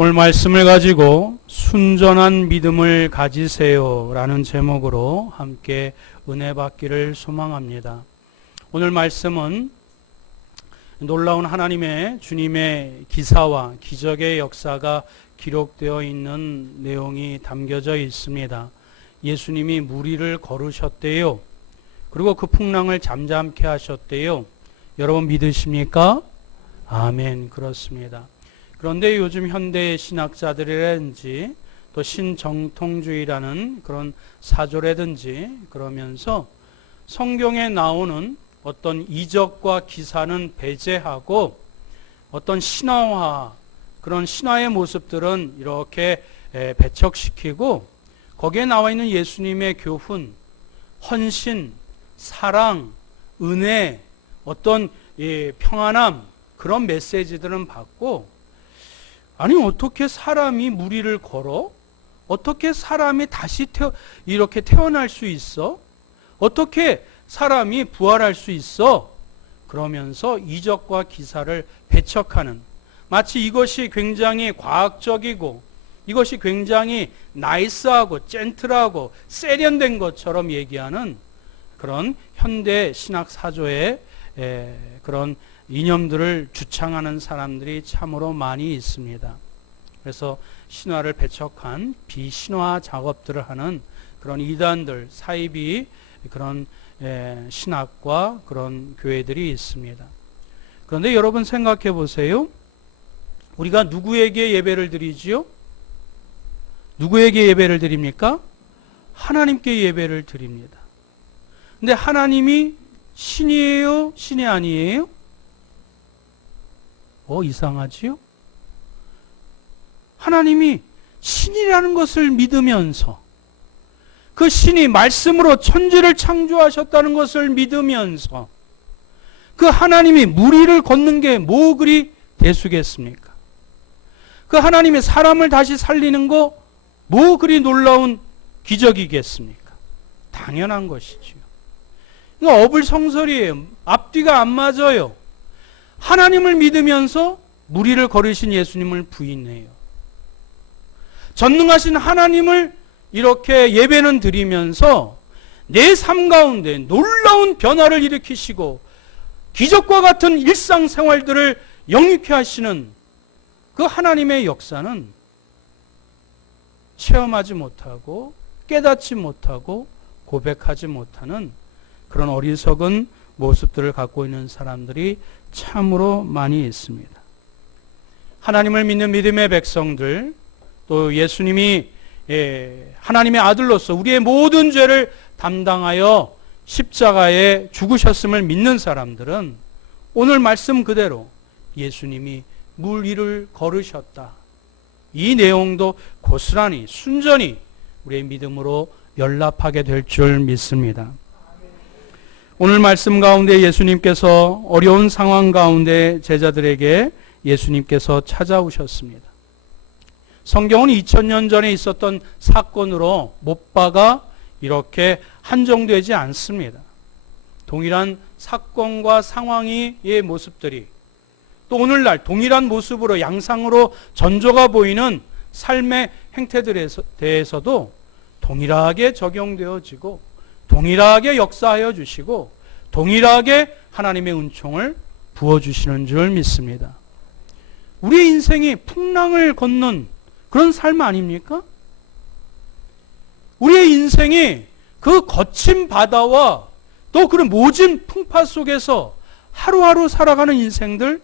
오늘 말씀을 가지고 순전한 믿음을 가지세요 라는 제목으로 함께 은혜 받기를 소망합니다. 오늘 말씀은 놀라운 하나님의 주님의 기사와 기적의 역사가 기록되어 있는 내용이 담겨져 있습니다. 예수님이 무리를 걸으셨대요. 그리고 그 풍랑을 잠잠케 하셨대요. 여러분 믿으십니까? 아멘. 그렇습니다. 그런데 요즘 현대 신학자들이라든지 또 신정통주의라는 그런 사조라든지 그러면서 성경에 나오는 어떤 이적과 기사는 배제하고 어떤 신화화, 그런 신화의 모습들은 이렇게 배척시키고 거기에 나와 있는 예수님의 교훈, 헌신, 사랑, 은혜, 어떤 평안함, 그런 메시지들은 받고, 아니 어떻게 사람이 무리를 걸어? 어떻게 사람이 다시 이렇게 태어날 수 있어? 어떻게 사람이 부활할 수 있어? 그러면서 이적과 기사를 배척하는, 마치 이것이 굉장히 과학적이고 이것이 굉장히 나이스하고 젠틀하고 세련된 것처럼 얘기하는 그런 현대 신학 사조의 그런 이념들을 주창하는 사람들이 참으로 많이 있습니다. 그래서 신화를 배척한 비신화 작업들을 하는 그런 이단들, 사이비 그런 신학과 그런 교회들이 있습니다. 그런데 여러분 생각해 보세요. 우리가 누구에게 예배를 드리지요? 누구에게 예배를 드립니까? 하나님께 예배를 드립니다. 근데 하나님이 신이에요? 신이 아니에요? 이상하지요? 하나님이 신이라는 것을 믿으면서 그 신이 말씀으로 천지를 창조하셨다는 것을 믿으면서 그 하나님이 무리를 걷는 게 뭐 그리 대수겠습니까? 그 하나님이 사람을 다시 살리는 거 뭐 그리 놀라운 기적이겠습니까? 당연한 것이지요. 이거 어불성설이에요. 앞뒤가 안 맞아요. 하나님을 믿으면서 무리를 걸으신 예수님을 부인해요. 전능하신 하나님을 이렇게 예배는 드리면서 내 삶 가운데 놀라운 변화를 일으키시고 기적과 같은 일상생활들을 영육케 하시는 그 하나님의 역사는 체험하지 못하고 깨닫지 못하고 고백하지 못하는 그런 어리석은 모습들을 갖고 있는 사람들이 참으로 많이 있습니다. 하나님을 믿는 믿음의 백성들, 또 예수님이 하나님의 아들로서 우리의 모든 죄를 담당하여 십자가에 죽으셨음을 믿는 사람들은 오늘 말씀 그대로 예수님이 물 위를 걸으셨다, 이 내용도 고스란히 순전히 우리의 믿음으로 연락하게 될 줄 믿습니다. 오늘 말씀 가운데 예수님께서 어려운 상황 가운데 제자들에게 예수님께서 찾아오셨습니다. 성경은 2000년 전에 있었던 사건으로 못 박아 이렇게 한정되지 않습니다. 동일한 사건과 상황의 모습들이 또 오늘날 동일한 모습으로 양상으로 전조가 보이는 삶의 행태들에 대해서도 동일하게 적용되어지고 동일하게 역사하여 주시고 동일하게 하나님의 은총을 부어주시는 줄 믿습니다. 우리의 인생이 풍랑을 걷는 그런 삶 아닙니까? 우리의 인생이 그 거친 바다와 또 그런 모진 풍파 속에서 하루하루 살아가는 인생들,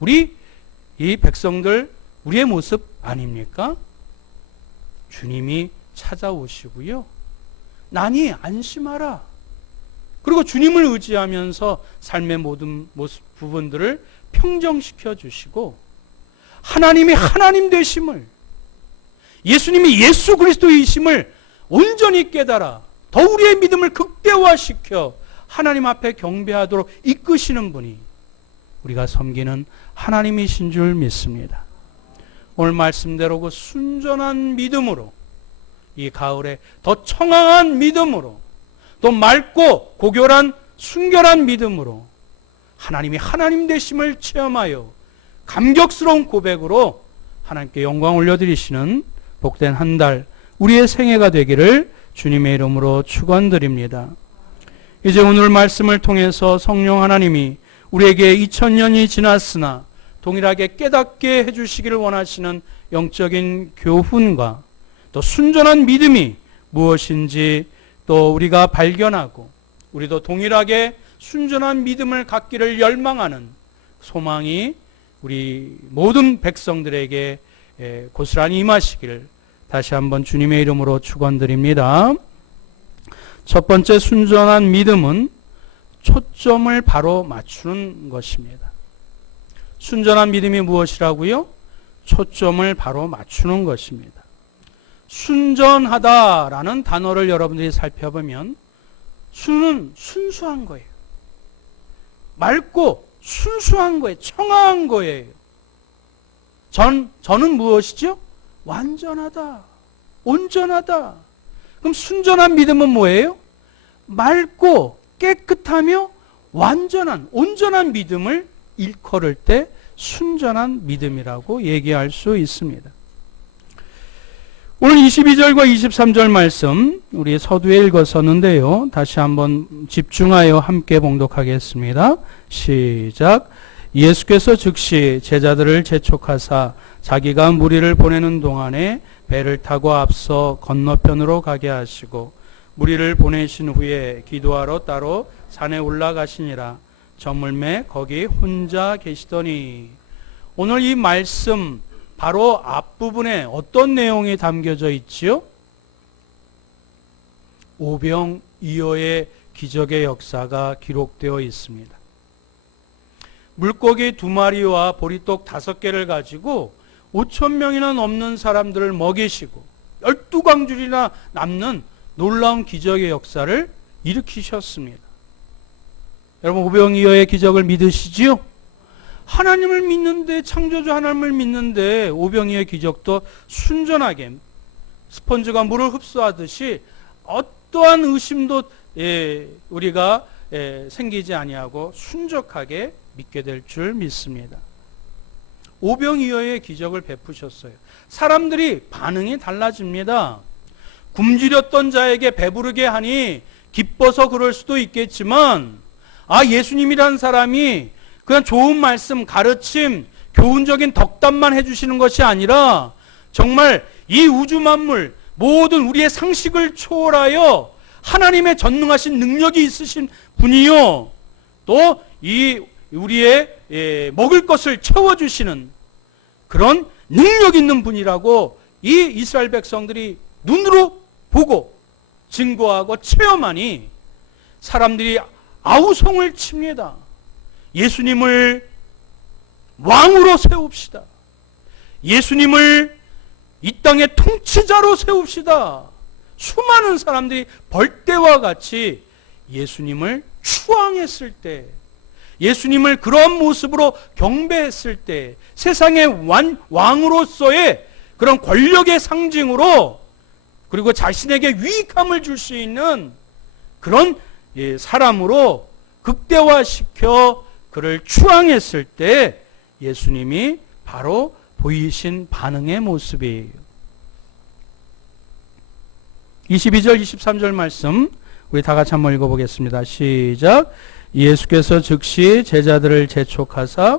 우리 이 백성들, 우리의 모습 아닙니까? 주님이 찾아오시고요, 나니 안심하라. 그리고 주님을 의지하면서 삶의 모든 부분들을 평정시켜 주시고 하나님이 하나님 되심을, 예수님이 예수 그리스도이심을 온전히 깨달아 더 우리의 믿음을 극대화시켜 하나님 앞에 경배하도록 이끄시는 분이 우리가 섬기는 하나님이신 줄 믿습니다. 오늘 말씀대로 그 순전한 믿음으로 이 가을에 더 청아한 믿음으로 또 맑고 고결한 순결한 믿음으로 하나님이 하나님 되심을 체험하여 감격스러운 고백으로 하나님께 영광 올려드리시는 복된 한 달, 우리의 생애가 되기를 주님의 이름으로 축원드립니다. 이제 오늘 말씀을 통해서 성령 하나님이 우리에게 2000년이 지났으나 동일하게 깨닫게 해주시기를 원하시는 영적인 교훈과 또 순전한 믿음이 무엇인지 또 우리가 발견하고 우리도 동일하게 순전한 믿음을 갖기를 열망하는 소망이 우리 모든 백성들에게 고스란히 임하시기를 다시 한번 주님의 이름으로 축원드립니다. 첫 번째 순전한 믿음은 초점을 바로 맞추는 것입니다. 순전한 믿음이 무엇이라고요? 초점을 바로 맞추는 것입니다. 순전하다라는 단어를 여러분들이 살펴보면 순은 순수한 거예요. 맑고 순수한 거예요. 청아한 거예요. 저는 무엇이죠? 완전하다. 온전하다. 그럼 순전한 믿음은 뭐예요? 맑고 깨끗하며 완전한, 온전한 믿음을 일컬을 때 순전한 믿음이라고 얘기할 수 있습니다. 오늘 22절과 23절 말씀 우리 서두에 읽었었는데요. 다시 한번 집중하여 함께 봉독하겠습니다. 시작. 예수께서 즉시 제자들을 재촉하사 자기가 무리를 보내는 동안에 배를 타고 앞서 건너편으로 가게 하시고 무리를 보내신 후에 기도하러 따로 산에 올라가시니라. 저물매 거기 혼자 계시더니. 오늘 이 말씀 바로 앞부분에 어떤 내용이 담겨져 있지요? 오병이어의 기적의 역사가 기록되어 있습니다. 물고기 2마리와 보리떡 5개를 가지고 5,000명이나 넘는 사람들을 먹이시고 12광줄이나 남는 놀라운 기적의 역사를 일으키셨습니다. 여러분, 오병이어의 기적을 믿으시지요? 하나님을 믿는데, 창조주 하나님을 믿는데 오병이어의 기적도 순전하게 스펀지가 물을 흡수하듯이 어떠한 의심도 우리가 생기지 아니하고 순적하게 믿게 될 줄 믿습니다. 오병이어의 기적을 베푸셨어요. 사람들이 반응이 달라집니다. 굶주렸던 자에게 배부르게 하니 기뻐서 그럴 수도 있겠지만, 예수님이란 사람이 그냥 좋은 말씀, 가르침, 교훈적인 덕담만 해주시는 것이 아니라 정말 이 우주 만물 모든 우리의 상식을 초월하여 하나님의 전능하신 능력이 있으신 분이요, 또 이 우리의 먹을 것을 채워주시는 그런 능력 있는 분이라고 이 이스라엘 백성들이 눈으로 보고 증거하고 체험하니 사람들이 아우성을 칩니다. 예수님을 왕으로 세웁시다. 예수님을 이 땅의 통치자로 세웁시다. 수많은 사람들이 벌떼와 같이 예수님을 추앙했을 때, 예수님을 그런 모습으로 경배했을 때 세상의 왕으로서의 그런 권력의 상징으로, 그리고 자신에게 유익함을 줄 수 있는 그런 사람으로 극대화시켜 그를 추앙했을 때 예수님이 바로 보이신 반응의 모습이에요. 22절 23절 말씀 우리 다 같이 한번 읽어보겠습니다. 시작. 예수께서 즉시 제자들을 재촉하사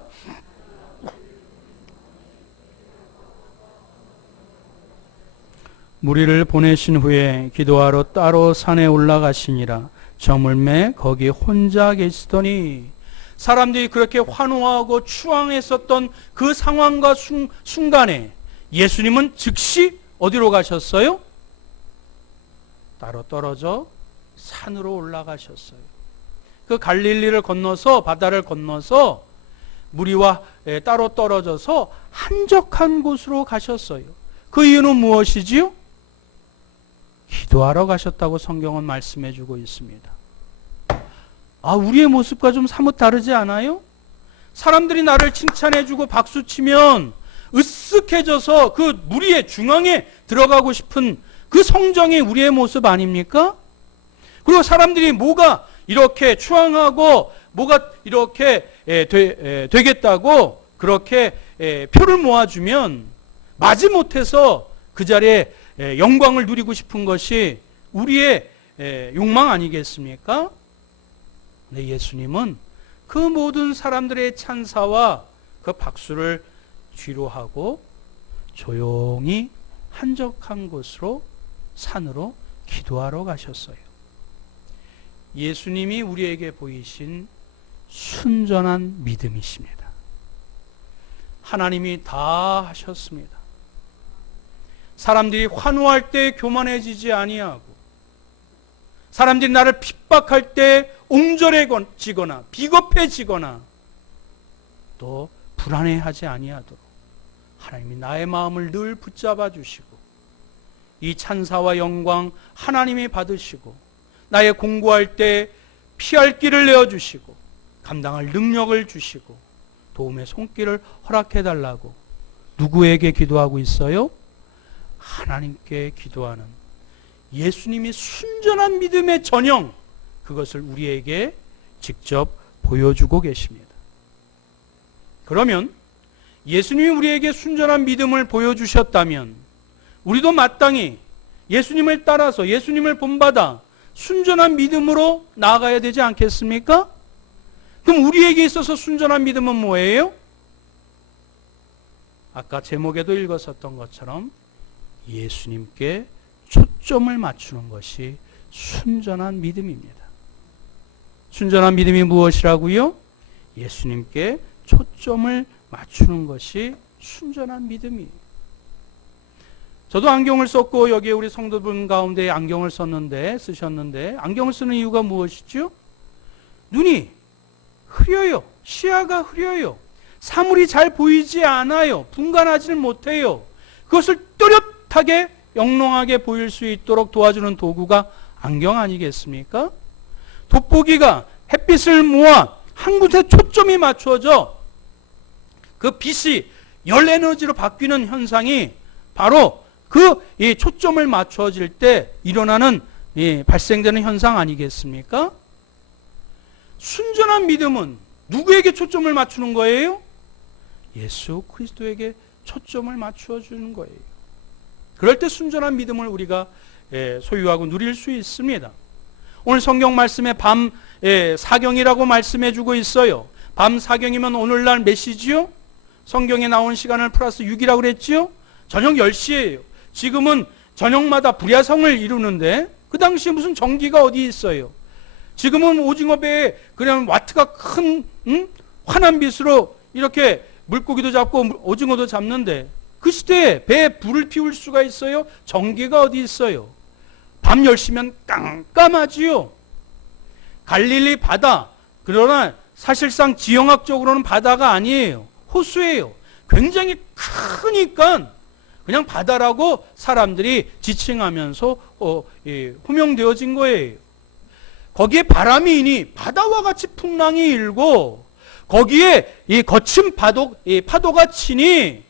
무리를 보내신 후에 기도하러 따로 산에 올라가시니라. 저물매 거기 혼자 계시더니. 사람들이 그렇게 환호하고 추앙했었던 그 상황과 순간에 예수님은 즉시 어디로 가셨어요? 따로 떨어져 산으로 올라가셨어요. 그 갈릴리를 건너서, 바다를 건너서 무리와 따로 떨어져서 한적한 곳으로 가셨어요. 그 이유는 무엇이지요? 기도하러 가셨다고 성경은 말씀해 주고 있습니다. 우리의 모습과 좀 사뭇 다르지 않아요? 사람들이 나를 칭찬해 주고 박수 치면 으쓱해져서 그 무리의 중앙에 들어가고 싶은 그 성정이 우리의 모습 아닙니까? 그리고 사람들이 뭐가 이렇게 추앙하고 뭐가 이렇게 되겠다고 그렇게 표를 모아주면 마지못해서 그 자리에 영광을 누리고 싶은 것이 우리의 욕망 아니겠습니까? 근데 예수님은 그 모든 사람들의 찬사와 그 박수를 뒤로 하고 조용히 한적한 곳으로 산으로 기도하러 가셨어요. 예수님이 우리에게 보이신 순전한 믿음이십니다. 하나님이 다 하셨습니다. 사람들이 환호할 때 교만해지지 아니하고, 사람들이 나를 핍박할 때 옹졸해지거나 비겁해지거나 또 불안해하지 아니하도록 하나님이 나의 마음을 늘 붙잡아 주시고, 이 찬사와 영광 하나님이 받으시고, 나의 공부할 때 피할 길을 내어주시고 감당할 능력을 주시고 도움의 손길을 허락해 달라고 누구에게 기도하고 있어요? 하나님께 기도하는 예수님이 순전한 믿음의 전형, 그것을 우리에게 직접 보여주고 계십니다. 그러면 예수님이 우리에게 순전한 믿음을 보여주셨다면 우리도 마땅히 예수님을 따라서 예수님을 본받아 순전한 믿음으로 나아가야 되지 않겠습니까? 그럼 우리에게 있어서 순전한 믿음은 뭐예요? 아까 제목에도 읽었었던 것처럼 예수님께 초점을 맞추는 것이 순전한 믿음입니다. 순전한 믿음이 무엇이라고요? 예수님께 초점을 맞추는 것이 순전한 믿음이에요. 저도 안경을 썼고 여기에 우리 성도분 가운데 안경을 쓰셨는데 안경을 쓰는 이유가 무엇이죠? 눈이 흐려요. 시야가 흐려요. 사물이 잘 보이지 않아요. 분간하지는 못해요. 그것을 또렷하게 영롱하게 보일 수 있도록 도와주는 도구가 안경 아니겠습니까? 돋보기가 햇빛을 모아 한 곳에 초점이 맞춰져 그 빛이 열 에너지로 바뀌는 현상이 바로 이 초점을 맞춰질 때 일어나는 발생되는 현상 아니겠습니까? 순전한 믿음은 누구에게 초점을 맞추는 거예요? 예수 그리스도에게 초점을 맞추어 주는 거예요. 그럴 때 순전한 믿음을 우리가 소유하고 누릴 수 있습니다. 오늘 성경 말씀에 밤 사경이라고 말씀해 주고 있어요. 밤 사경이면 오늘날 몇 시지요? 성경에 나온 시간을 플러스 6이라고 그랬지요? 저녁 10시예요. 지금은 저녁마다 불야성을 이루는데 그 당시에 무슨 전기가 어디 있어요? 지금은 오징어 배에 그냥 와트가 큰 환한 빛으로 이렇게 물고기도 잡고 오징어도 잡는데 그 시대에 배에 불을 피울 수가 있어요? 전기가 어디 있어요? 밤 10시면 깜깜하지요. 갈릴리 바다, 그러나 사실상 지형학적으로는 바다가 아니에요. 호수예요. 굉장히 크니까 그냥 바다라고 사람들이 지칭하면서 호명되어진 거예요. 거기에 바람이 이니 바다와 같이 풍랑이 일고 거기에 이 거친 파도가 치니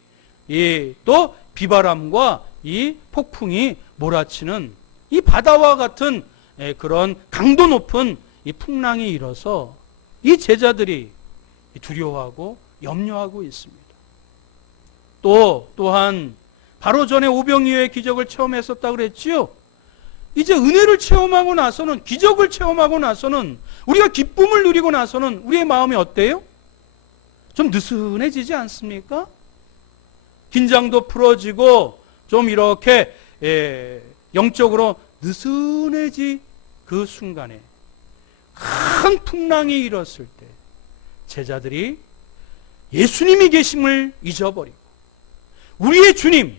또 비바람과 이 폭풍이 몰아치는 이 바다와 같은 그런 강도 높은 이 풍랑이 일어서 이 제자들이 두려워하고 염려하고 있습니다. 또한 바로 전에 오병이어의 기적을 체험했었다고 그랬지요. 이제 은혜를 체험하고 나서는, 기적을 체험하고 나서는, 우리가 기쁨을 누리고 나서는 우리의 마음이 어때요? 좀 느슨해지지 않습니까? 긴장도 풀어지고 좀 이렇게 영적으로 느슨해지 그 순간에 큰 풍랑이 일었을 때 제자들이 예수님이 계심을 잊어버리고 우리의 주님,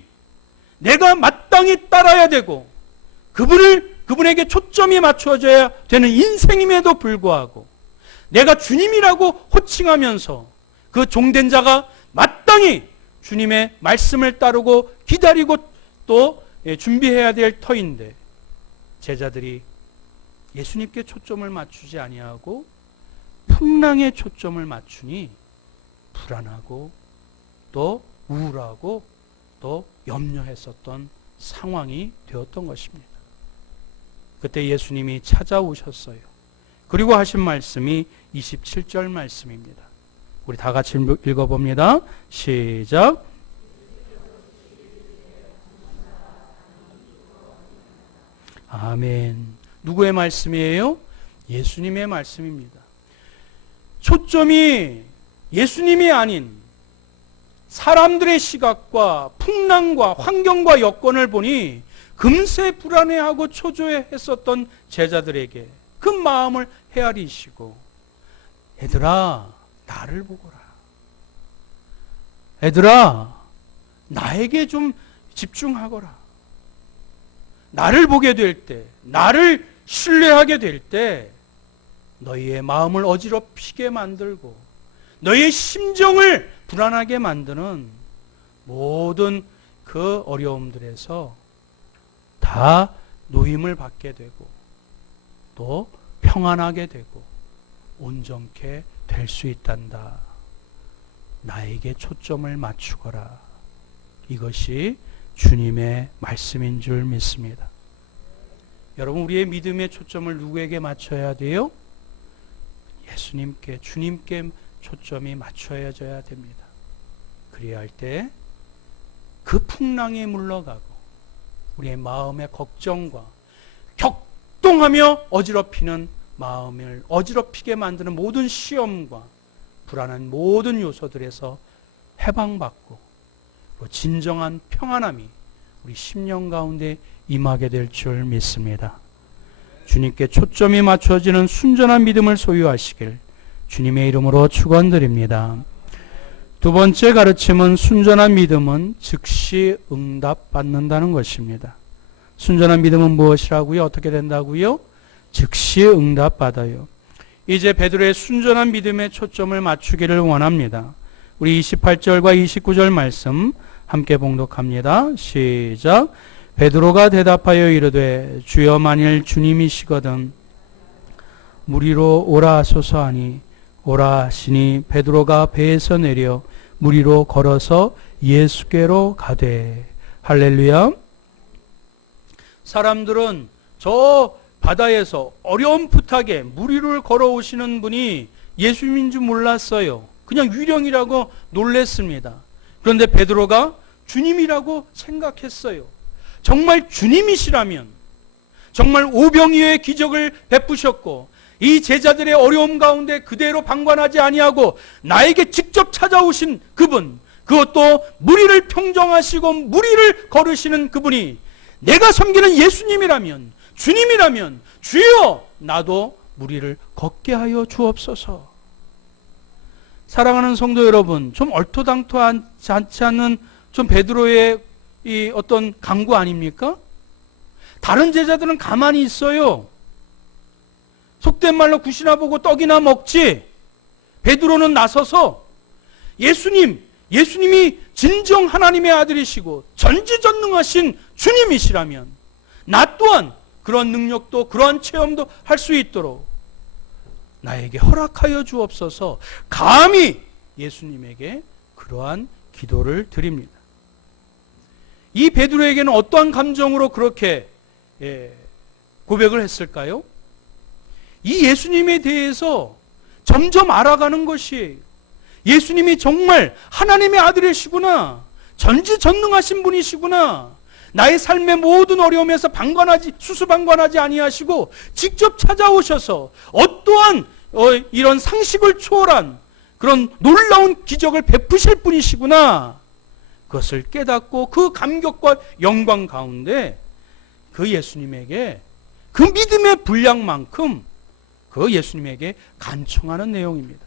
내가 마땅히 따라야 되고 그분에게 초점이 맞춰져야 되는 인생임에도 불구하고 내가 주님이라고 호칭하면서 그 종된 자가 마땅히 주님의 말씀을 따르고 기다리고 또 준비해야 될 터인데 제자들이 예수님께 초점을 맞추지 아니하고 풍랑에 초점을 맞추니 불안하고 또 우울하고 또 염려했었던 상황이 되었던 것입니다. 그때 예수님이 찾아오셨어요. 그리고 하신 말씀이 27절 말씀입니다. 우리 다 같이 읽어봅니다. 시작. 아멘. 누구의 말씀이에요? 예수님의 말씀입니다. 초점이 예수님이 아닌 사람들의 시각과 풍랑과 환경과 여건을 보니 금세 불안해하고 초조해했었던 제자들에게 그 마음을 헤아리시고, 얘들아 나를 보거라. 얘들아 나에게 좀 집중하거라. 나를 보게 될 때, 나를 신뢰하게 될 때 너희의 마음을 어지럽히게 만들고 너희의 심정을 불안하게 만드는 모든 그 어려움들에서 다 노임을 받게 되고 또 평안하게 되고 온전케 될 수 있단다. 나에게 초점을 맞추거라. 이것이 주님의 말씀인 줄 믿습니다. 여러분, 우리의 믿음의 초점을 누구에게 맞춰야 돼요? 예수님께, 주님께 초점이 맞춰져야 됩니다. 그래야 할 때 그 풍랑에 물러가고 우리의 마음의 걱정과 격동하며 어지럽히는 마음을 어지럽히게 만드는 모든 시험과 불안한 모든 요소들에서 해방받고 진정한 평안함이 우리 심령 가운데 임하게 될 줄 믿습니다. 주님께 초점이 맞춰지는 순전한 믿음을 소유하시길 주님의 이름으로 축원드립니다. 두 번째 가르침은 순전한 믿음은 즉시 응답받는다는 것입니다. 순전한 믿음은 무엇이라고요? 어떻게 된다고요? 즉시 응답받아요. 이제 베드로의 순전한 믿음에 초점을 맞추기를 원합니다. 우리 28절과 29절 말씀 함께 봉독합니다. 시작. 베드로가 대답하여 이르되 주여 만일 주님이시거든 무리로 오라 하소서 하니 오라 하시니 베드로가 배에서 내려 물 위로 걸어서 예수께로 가되. 할렐루야. 사람들은 저 바다에서 어렴풋하게 물 위를 걸어오시는 분이 예수님인 줄 몰랐어요. 그냥 유령이라고 놀랬습니다. 그런데 베드로가 주님이라고 생각했어요. 정말 주님이시라면, 정말 오병이어의 기적을 베푸셨고 이 제자들의 어려움 가운데 그대로 방관하지 아니하고 나에게 직접 찾아오신 그분, 그것도 물 위를 평정하시고 물 위를 걸으시는 그분이 내가 섬기는 예수님이라면, 주님이라면 주여 나도 물 위를 걷게 하여 주옵소서. 사랑하는 성도 여러분, 좀 얼토당토하지 않는 좀 베드로의 이 어떤 강구 아닙니까? 다른 제자들은 가만히 있어요. 속된 말로 굿이나 보고 떡이나 먹지. 베드로는 나서서 예수님이 진정 하나님의 아들이시고 전지전능하신 주님이시라면 나 또한 그런 능력도 그러한 체험도 할 수 있도록 나에게 허락하여 주옵소서. 감히 예수님에게 그러한 기도를 드립니다. 이 베드로에게는 어떠한 감정으로 그렇게 고백을 했을까요? 이 예수님에 대해서 점점 알아가는 것이에요. 예수님이 정말 하나님의 아들이시구나, 전지전능하신 분이시구나, 나의 삶의 모든 어려움에서 수수방관하지 아니하시고 직접 찾아오셔서 어떠한 이런 상식을 초월한 그런 놀라운 기적을 베푸실 분이시구나, 그것을 깨닫고 그 감격과 영광 가운데 그 예수님에게 그 믿음의 분량만큼 그 예수님에게 간청하는 내용입니다.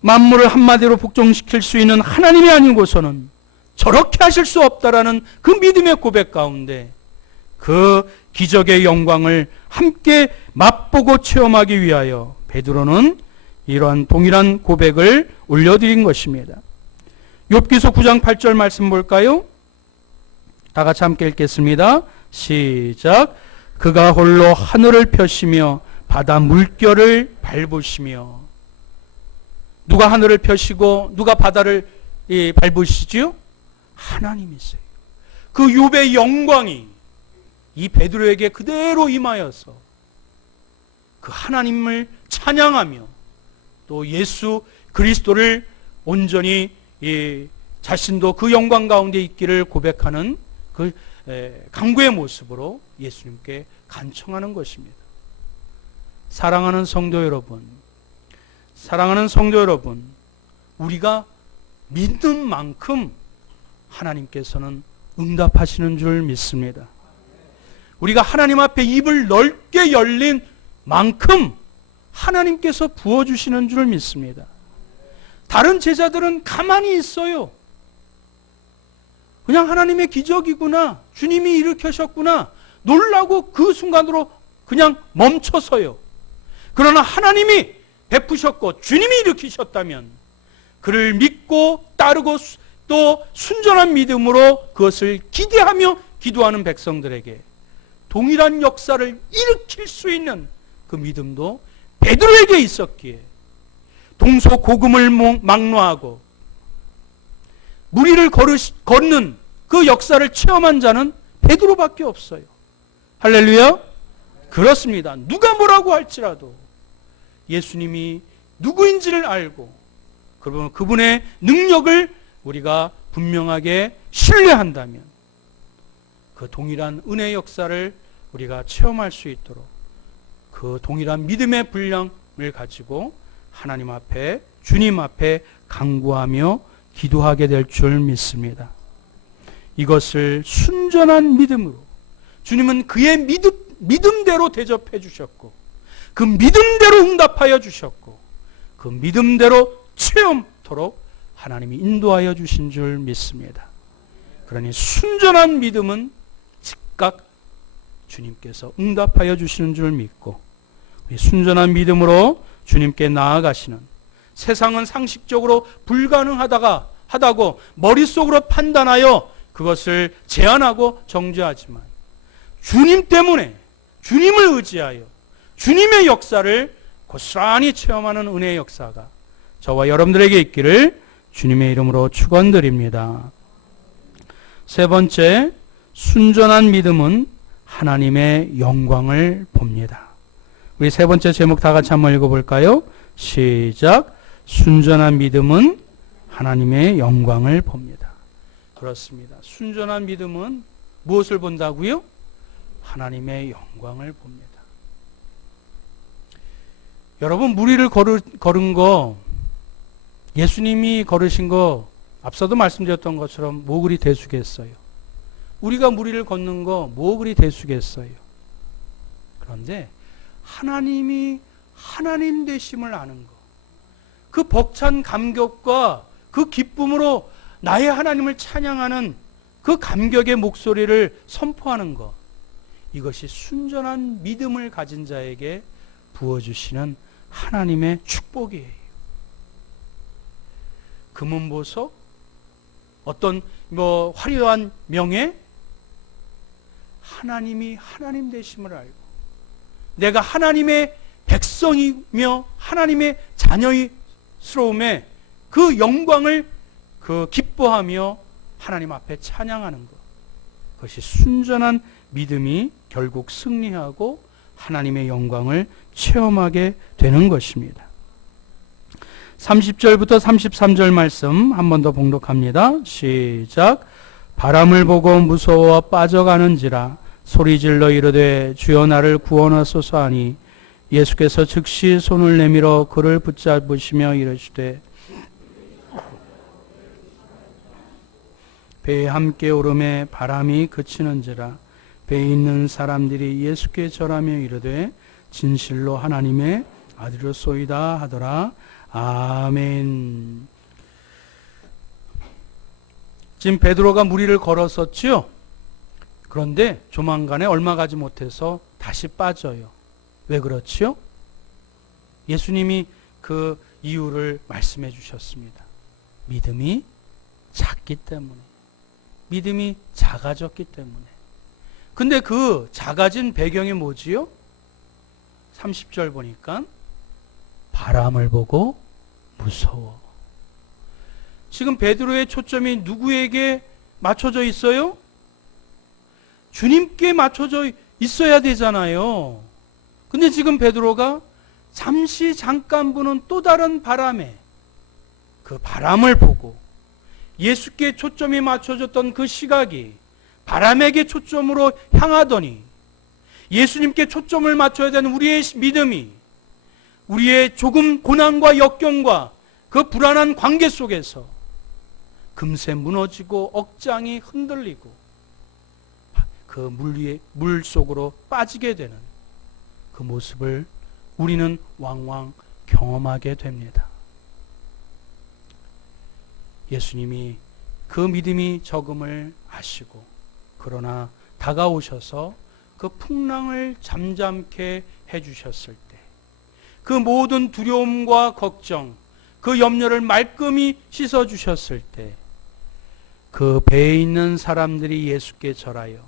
만물을 한마디로 복종시킬 수 있는 하나님이 아니고서는 저렇게 하실 수 없다라는 그 믿음의 고백 가운데 그 기적의 영광을 함께 맛보고 체험하기 위하여 베드로는 이러한 동일한 고백을 올려드린 것입니다. 욥기서 9장 8절 말씀 볼까요? 다 같이 함께 읽겠습니다. 시작. 그가 홀로 하늘을 펴시며 바다 물결을 밟으시며. 누가 하늘을 펴시고 누가 바다를 밟으시죠? 하나님이세요. 그 욥의 영광이 이 베드로에게 그대로 임하여서 그 하나님을 찬양하며 또 예수 그리스도를 온전히 자신도 그 영광 가운데 있기를 고백하는 그 간구의 모습으로 예수님께 간청하는 것입니다. 사랑하는 성도 여러분, 우리가 믿는 만큼 하나님께서는 응답하시는 줄 믿습니다. 우리가 하나님 앞에 입을 넓게 열린 만큼 하나님께서 부어주시는 줄 믿습니다. 다른 제자들은 가만히 있어요. 그냥 하나님의 기적이구나, 주님이 일으키셨구나 놀라고 그 순간으로 그냥 멈춰서요. 그러나 하나님이 베푸셨고 주님이 일으키셨다면 그를 믿고 따르고 또 순전한 믿음으로 그것을 기대하며 기도하는 백성들에게 동일한 역사를 일으킬 수 있는 그 믿음도 베드로에게 있었기에 동서고금을 막론하고 무리를 걷는 그 역사를 체험한 자는 베드로밖에 없어요. 할렐루야. 그렇습니다. 누가 뭐라고 할지라도 예수님이 누구인지를 알고 그분의 능력을 우리가 분명하게 신뢰한다면 그 동일한 은혜의 역사를 우리가 체험할 수 있도록 그 동일한 믿음의 분량을 가지고 하나님 앞에, 주님 앞에 간구하며 기도하게 될 줄 믿습니다. 이것을 순전한 믿음으로 주님은 그의 믿음대로 대접해 주셨고 그 믿음대로 응답하여 주셨고 그 믿음대로 체험토록 하나님이 인도하여 주신 줄 믿습니다. 그러니 순전한 믿음은 즉각 주님께서 응답하여 주시는 줄 믿고 우리 순전한 믿음으로 주님께 나아가시는, 세상은 상식적으로 불가능하다고 머릿속으로 판단하여 그것을 제한하고 정죄하지만 주님 때문에, 주님을 의지하여 주님의 역사를 고스란히 체험하는 은혜의 역사가 저와 여러분들에게 있기를 주님의 이름으로 축원드립니다. 세 번째, 순전한 믿음은 하나님의 영광을 봅니다. 우리 세 번째 제목 다 같이 한번 읽어볼까요? 시작. 순전한 믿음은 하나님의 영광을 봅니다. 그렇습니다. 순전한 믿음은 무엇을 본다고요? 하나님의 영광을 봅니다. 여러분, 무리를 걸은 거, 예수님이 걸으신 거 앞서도 말씀드렸던 것처럼 뭐 그리 대수겠어요? 우리가 무리를 걷는 거 뭐 그리 대수겠어요? 그런데 하나님이 하나님 되심을 아는 거, 그 벅찬 감격과 그 기쁨으로 나의 하나님을 찬양하는 그 감격의 목소리를 선포하는 것, 이것이 순전한 믿음을 가진 자에게 부어주시는 하나님의 축복이에요. 금은보석, 어떤 화려한 명예, 하나님이 하나님 되심을 알고 내가 하나님의 백성이며 하나님의 자녀스러움에 그 영광을 기뻐하며 하나님 앞에 찬양하는 것, 그것이 순전한 믿음이 결국 승리하고 하나님의 영광을 체험하게 되는 것입니다. 30절부터 33절 말씀 한 번 더 봉독합니다. 시작. 바람을 보고 무서워 빠져가는지라 소리질러 이르되 주여 나를 구원하소서 하니 예수께서 즉시 손을 내밀어 그를 붙잡으시며 이르시되 배에 함께 오름에 바람이 그치는지라 배에 있는 사람들이 예수께 절하며 이르되 진실로 하나님의 아들이소이다 하더라. 아멘. 지금 베드로가 무리를 걸었었죠. 그런데 조만간에 얼마 가지 못해서 다시 빠져요. 왜 그렇지요? 예수님이 그 이유를 말씀해 주셨습니다. 믿음이 작기 때문에, 믿음이 작아졌기 때문에. 근데 그 작아진 배경이 뭐지요? 30절 보니까 바람을 보고 무서워. 지금 베드로의 초점이 누구에게 맞춰져 있어요? 주님께 맞춰져 있어야 되잖아요. 근데 지금 베드로가 잠깐 부는 또 다른 바람에, 그 바람을 보고 예수께 초점이 맞춰졌던 그 시각이 바람에게 초점으로 향하더니 예수님께 초점을 맞춰야 되는 우리의 믿음이 우리의 조금 고난과 역경과 그 불안한 관계 속에서 금세 무너지고 억장이 흔들리고 그 물 속으로 빠지게 되는 그 모습을 우리는 왕왕 경험하게 됩니다. 예수님이 그 믿음이 적음을 아시고 그러나 다가오셔서 그 풍랑을 잠잠케 해주셨을 때 그 모든 두려움과 걱정, 그 염려를 말끔히 씻어주셨을 때 그 배에 있는 사람들이 예수께 절하여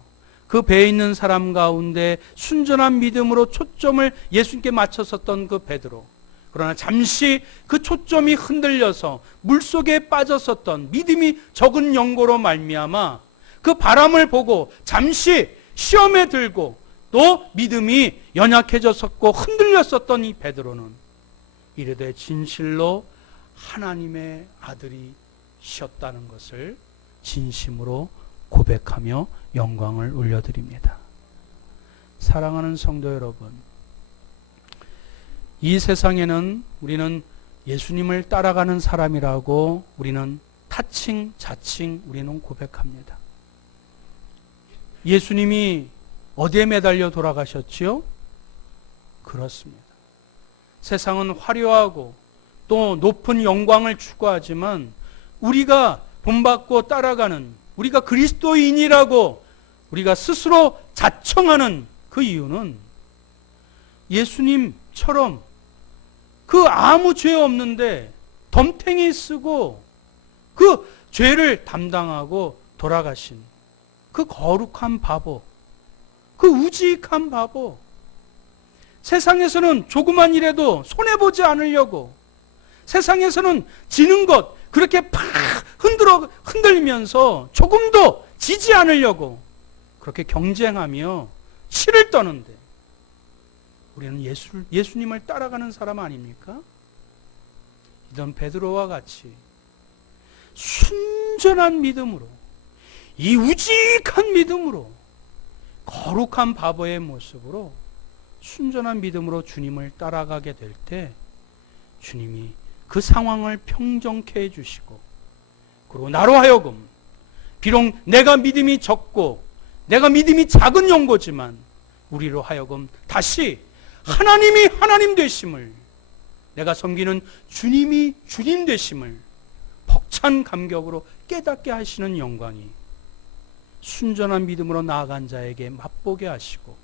그 배에 있는 사람 가운데 순전한 믿음으로 초점을 예수님께 맞췄었던 그 베드로, 그러나 잠시 그 초점이 흔들려서 물속에 빠졌었던 믿음이 적은 영고로 말미암아 그 바람을 보고 잠시 시험에 들고 또 믿음이 연약해졌었고 흔들렸었던 이 베드로는 이르되 진실로 하나님의 아들이셨다는 것을 진심으로 고백하며 영광을 올려드립니다. 사랑하는 성도 여러분, 이 세상에는 우리는 예수님을 따라가는 사람이라고 우리는 타칭, 자칭 우리는 고백합니다. 예수님이 어디에 매달려 돌아가셨지요? 그렇습니다. 세상은 화려하고 또 높은 영광을 추구하지만 우리가 본받고 따라가는, 우리가 그리스도인이라고 우리가 스스로 자청하는 그 이유는 예수님처럼 그 아무 죄 없는데 덤탱이 쓰고 그 죄를 담당하고 돌아가신 그 거룩한 바보, 그 우직한 바보, 세상에서는 조그만 일에도 손해보지 않으려고, 세상에서는 지는 것 그렇게 팍 흔들면서 조금도 지지 않으려고 그렇게 경쟁하며 치를 떠는데 우리는 예수님을 따라가는 사람 아닙니까? 이런 베드로와 같이 순전한 믿음으로, 이 우직한 믿음으로, 거룩한 바보의 모습으로 순전한 믿음으로 주님을 따라가게 될 때 주님이 그 상황을 평정케 해주시고, 그리고 나로 하여금 비록 내가 믿음이 적고 내가 믿음이 작은 영고지만 우리로 하여금 다시 하나님이 하나님 되심을, 내가 섬기는 주님이 주님 되심을 벅찬 감격으로 깨닫게 하시는 영광이 순전한 믿음으로 나아간 자에게 맛보게 하시고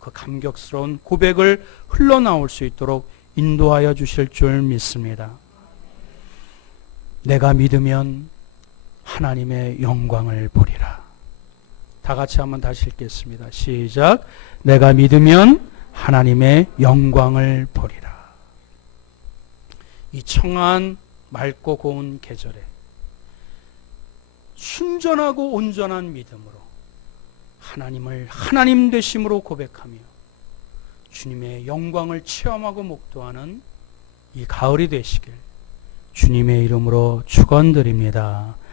그 감격스러운 고백을 흘러나올 수 있도록 인도하여 주실 줄 믿습니다. 내가 믿으면 하나님의 영광을 보리라. 다 같이 한번 다시 읽겠습니다. 시작. 내가 믿으면 하나님의 영광을 보리라. 이 청아한 맑고 고운 계절에 순전하고 온전한 믿음으로 하나님을 하나님 되심으로 고백하며 주님의 영광을 체험하고 목도하는 이 가을이 되시길 주님의 이름으로 축원드립니다.